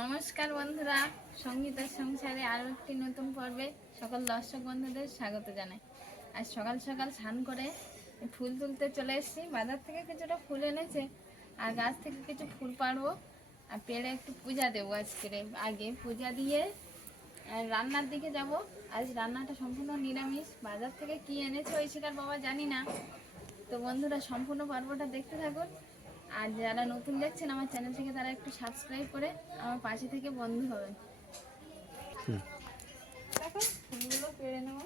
নমস্কার বন্ধুরা, সঙ্গীতের সংসারে আরও একটি নতুন পর্বে সকল দর্শক বন্ধুদের স্বাগত জানাই। আজ সকাল সকাল স্নান করে ফুল তুলতে চলে এসেছি। বাজার থেকে কিছুটা ফুল এনেছে, আর গাছ থেকে কিছু ফুল পাড়বো। আর পেড়ে একটু পূজা দেবো আজকে। আগে পূজা দিয়ে আর রান্নার দিকে যাব। আজ রান্নাটা সম্পূর্ণ নিরামিষ। বাজার থেকে কি এনেছে ওই শিকার বাবা জানি না। তো বন্ধুরা, সম্পূর্ণ পর্বটা দেখতে থাকুন। আর যারা নতুন দেখছেন আমার চ্যানেলটিকে তারা একটু সাবস্ক্রাইব করে আমার পাশে থেকে বন্ধু হবেন। দেখো ফুলগুলো পেড়ে নেব।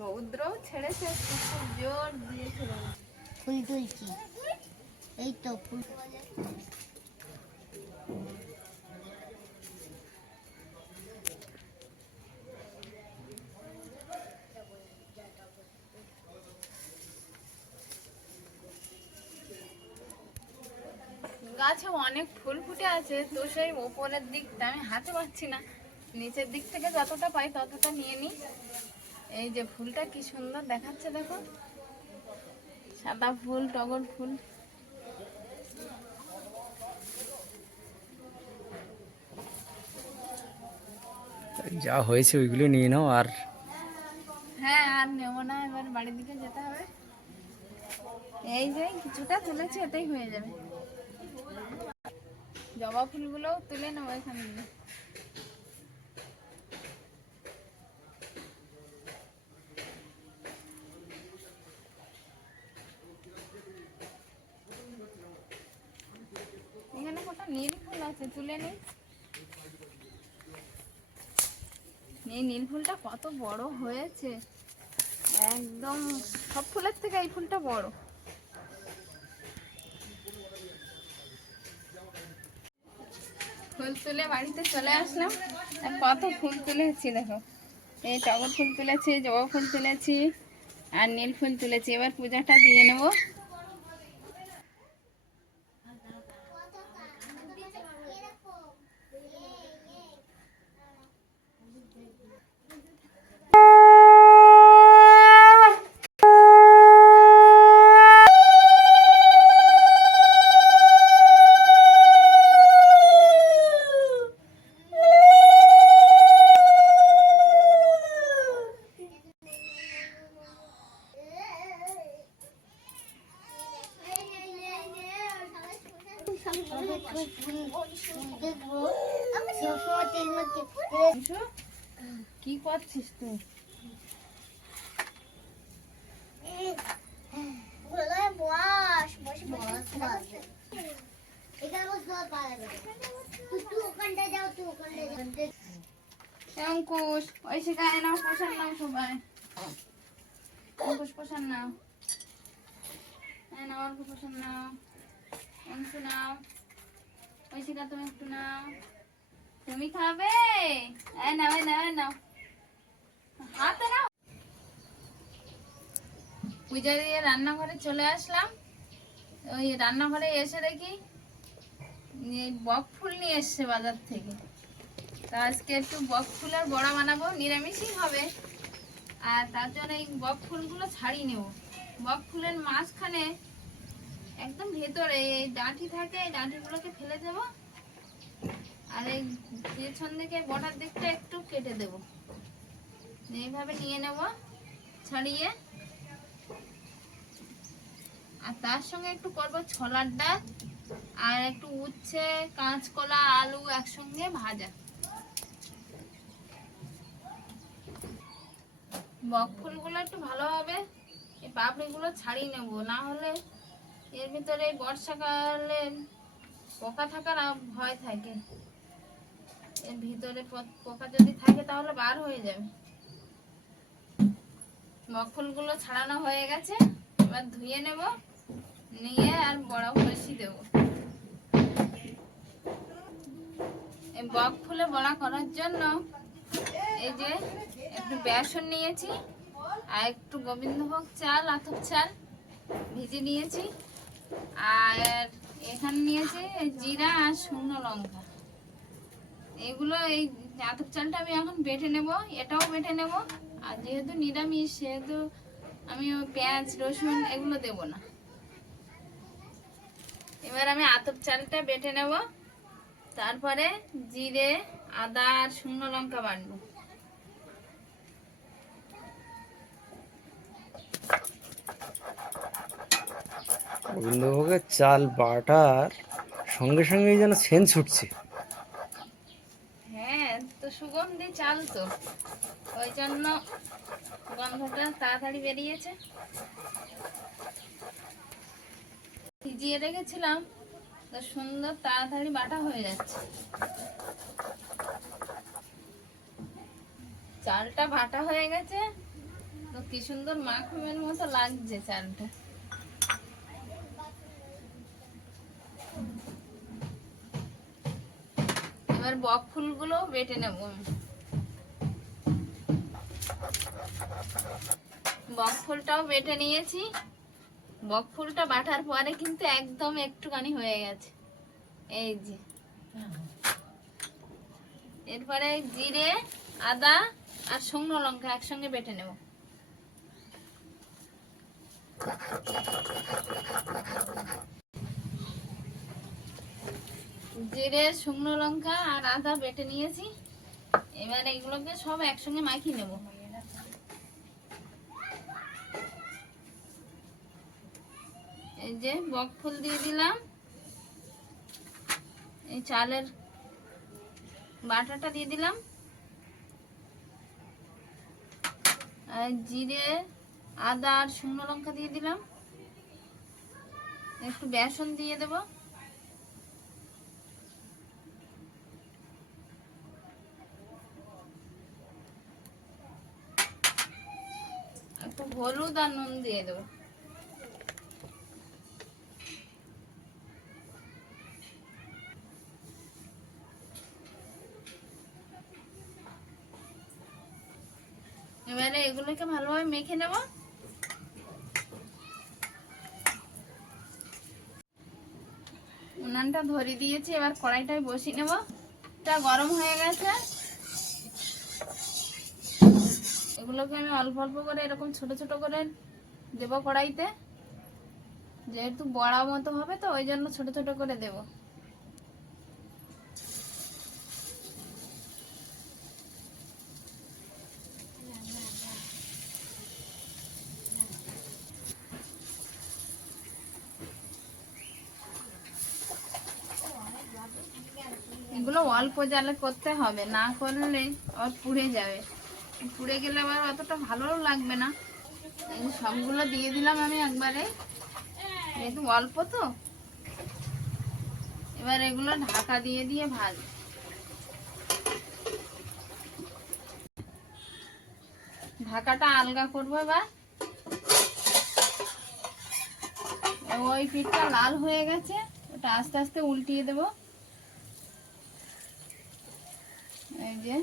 রৌদ্র ছেড়েছে খুব জোর দিয়েছে। ফুল তুলছি। এই তো ফুল। গাছে অনেক ফুল ফুটে আছে তো সেই ওপরের দিকটা আমি হাতে পাচ্ছি না। নিচের দিক থেকে যতটা পাই ততটা নিয়ে নিই। এই যে ফুলটা কি সুন্দর দেখাচ্ছে দেখো। সাদা ফুল টগর ফুল। যা হয়েছে ওইগুলো নিয়ে নাও আর হ্যাঁ আর নেব না এবার বাড়ির দিকে যেতে হবে। এই যে কিছুটা তুলেছি এতেই হয়ে যাবে। জবা ফুলগুলোও তুলে নেব এখান থেকে এখানে নীল ফুল আছে, তুলে এই নীল ফুলটা কত বড় হয়েছে। একদম সব ফুলের থেকে এই ফুলটা বড়। ফুল তুলে বাড়িতে চলে আসলাম। আর কত ফুল তুলেছি দেখো। এই টগর ফুল তুলেছি, জবা ফুল তুলেছি, আর নীল ফুল তুলেছি। এবার পূজাটা দিয়ে নেব দেখব সবসময় তেল মধ্যে অংশু, কি করছিস তুই বস বস বস বস এখানে বস বস পারবে তুই তুই ওখানটা যাও তুই ওখানটা যাও অঙ্কুশ, ওই শেখায় নাও পোষার নাও সবাই। অঙ্কুশ পোষার নাও। নাও, অঙ্কুশ পোষার নাও। অংশু নাও। শেখা তুমি একটু নাও। তুমি খাবে? এই নাও এই নাও নাও। হাতে নাও। পূজা দিয়ে রান্নাঘরে চলে আসলাম। ওই রান্নাঘরে এসে দেখি বক ফুল নিয়ে এসছে বাজার থেকে। তা আজকে একটু বক ফুলের বড়া বানাবো, নিরামিষই হবে। আর তার জন্য এই বক ফুলগুলো ছাড়িয়ে নেব। বক ফুলের মাঝখানে একদম ভেতরে, এই ডাঁটি থাকে, এই ডাঁটিগুলোকে ফেলে দেব। আর এই পেছন দিকে বটার দিকটা একটু কেটে দেব। এইভাবে নিয়ে নেব, ছাড়িয়ে। আর তার সঙ্গে একটু করব ছোলার ডাল আর একটু উচ্ছে, কাঁচকলা, আলু একসঙ্গে ভাজা। বক ফুলগুলো একটু ভালোভাবে এই পাপড়িগুলো ছাড়িয়ে নেব, না হলে এর ভিতরে বর্ষাকালে পোকা থাকার ভয় থাকে। এর ভিতরে পোকা যদি থাকে তাহলে বার হয়ে যাবে। বক ফুলগুলো ছাড়ানো হয়ে গেছে, এবার ধুয়ে নেব, নিয়ে আর বড় বসি দেবো। এই বক ফুলে বড়া করার জন্য এই যে একটু বেসন নিয়েছি, আর একটু গোবিন্দভোগ চাল, আতপ চাল ভিজে নিয়েছি। আর এখানে নিয়েছি জিরা আর শুকনো লঙ্কা। এগুলো এই চালটা আমি এখন বেটে নেব, এটাও বেটে নেব। আর যেহেতু নিরামিষ, সেহেতু আমি পেঁয়াজ, রসুন এগুলো দেব না। এবার আমি আতপ চালটা বেটে নেব। তারপরে জিরে, আদা আর শুকনো লঙ্কা বাটবো। গোবিন্দভোগের চাল বাটার সঙ্গে সঙ্গে যেন সেন ছুটছে। হ্যাঁ তো সুগন্ধি চাল তো। ওই জন্য গন্ধটা তাড়াতাড়ি বেরিয়েছে। ভিজিয়ে রেখেছিলাম, তো সুন্দর তাড়াতাড়ি বাটা হয়ে যাচ্ছে। চালটা বাটা হয়ে গেছে, তো কি সুন্দর মাখনের মতো লাগছে চালটা। বক ফুলগুলো বেটে নেব বক ফুলটাও বেটে নিয়েছি। বক ফুলটা বাটার পরে কিন্তু একদম একটুখানি হয়ে গেছে। এই যে। এরপরে জিরে, আদা আর শুকনো লঙ্কা একসঙ্গে বেটে নেব। জিরে, শুকনো লঙ্কা আর আদা বেটে নিয়েছি। এবার এগুলোকে সব একসঙ্গে মাখিয়ে নেব। এই যে বক ফুল দিয়ে দিলাম। এই চালের বাটাটা দিয়ে দিলাম। আর জিরে, আদা আর শুকনো লঙ্কা দিয়ে দিলাম। একটু বেসন দিয়ে দেবো একটু হলুদ আর নুন দিয়ে দেবো। এবারে এগুলোকে ভালোভাবে মেখে নেব। উনানটা ধরে দিয়েছি, এবার কড়াইটাই বসিয়ে নেব। এটা গরম হয়ে গেছে। এগুলোকে আমি অল্প অল্প করে এরকম ছোট ছোট করে দেব কড়াইতে। যেহেতু বড়া মতো হবে তো, ওই জন্য ছোট ছোট করে দেব। এগুলো অল্প জালে করতে হবে, না করলে আবার পুড়ে যাবে। পুড়ে গেলে আবার অতটা ভালোও লাগবে না। সবগুলো দিয়ে দিলাম আমি একবারে। যেহেতু অল্প তো। এবার এগুলো ঢাকা দিয়ে দিয়ে ভাজ। ঢাকাটা আলগা করব এবার। ওই পিঠটা লাল হয়ে গেছে, ওটা আস্তে আস্তে উল্টিয়ে দেবো। এই যে।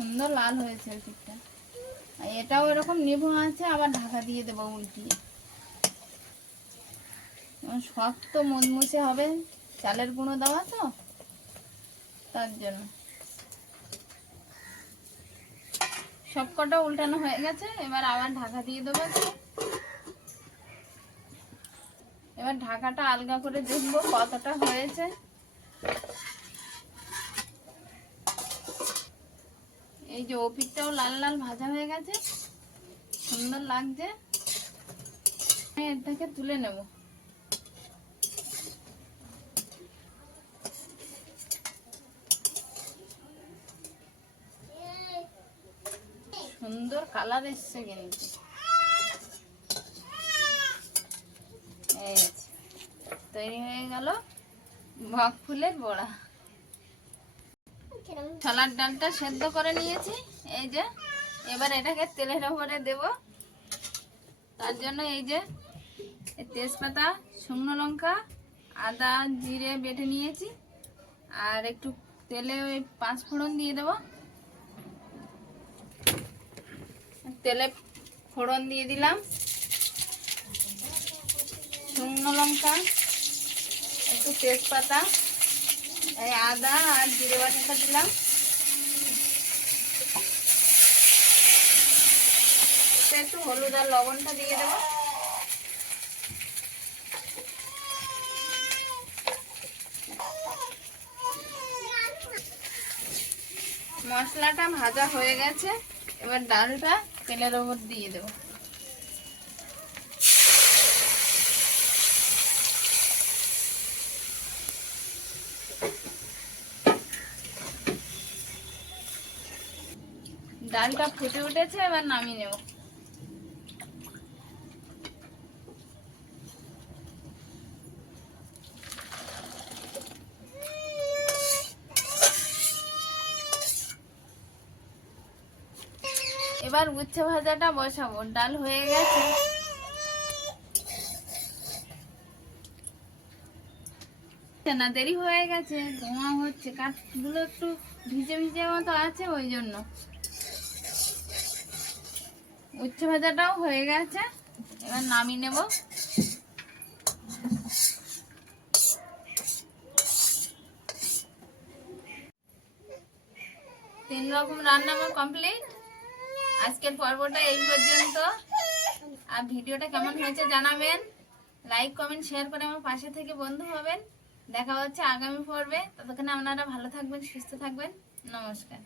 সুন্দর লাল হয়েছে আর এটাও এরকম নিভু আছে, আবার ঢাকা দিয়ে দেবো উল্টিয়ে। শক্ত মচমচে হবে, চালের গুঁড়ো দেওয়া তো, তার জন্য। সবকটা উল্টানো হয়ে গেছে, এবার আবার ঢাকা দিয়ে দেবো। এবার ঢাকাটা আলগা করে দেখব কতটা হয়েছে। এই যে ওপিকটাও লাল লাল ভাজা হয়ে গেছে। সুন্দর লাগছে। আমি এটাকে তুলে নেব। সুন্দর কালার এসছে কিন্তু। তৈরি হয়ে গেল বক ফুলের বড়া। ছোলার ডালটা সেদ্ধ করে নিয়েছি। এই যে, এবার এটাকে তেলের ওপরে দেব। তার জন্য এই যে তেজপাতা, শুকনো লঙ্কা, আদা, জিরে বেটে নিয়েছি। আর একটু তেলে ওই পাঁচ ফোড়ন দিয়ে দেব। তেলে ফোড়ন দিয়ে দিলাম। শুকনো লঙ্কা, একটু তেজপাতা এই আদা আর জিরে বাটাটা দিলাম। একটু হলুদ আর লবণটা দিয়ে দেবো। মশলাটা ভাজা হয়ে গেছে। এবার ডালটা তেলের ওপর দিয়ে দেবো। ডালটা ফুটে উঠেছে এবার নামিয়ে নেব। এবার উচ্ছে ভাজাটা বসাবো। ডাল হয়ে গেছে। না, দেরি হয়ে গেছে, ধোঁয়া হচ্ছে, কাঠগুলো একটু ভিজে ভিজে মতো আছে ওই জন্য। উচ্ছে ভাজাটাও হয়ে গেছে, এবার নামিয়ে নেব। তিন রকম রান্না আমার কমপ্লিট আজকের পর্বটা এই পর্যন্ত। আর ভিডিওটা কেমন হয়েছে জানাবেন। লাইক কমেন্ট শেয়ার করে আমার পাশে থেকে বন্ধু হবেন। দেখা হচ্ছে আগামী পর্বে। ততক্ষণে আপনারা ভালো থাকবেন সুস্থ থাকবেন। নমস্কার।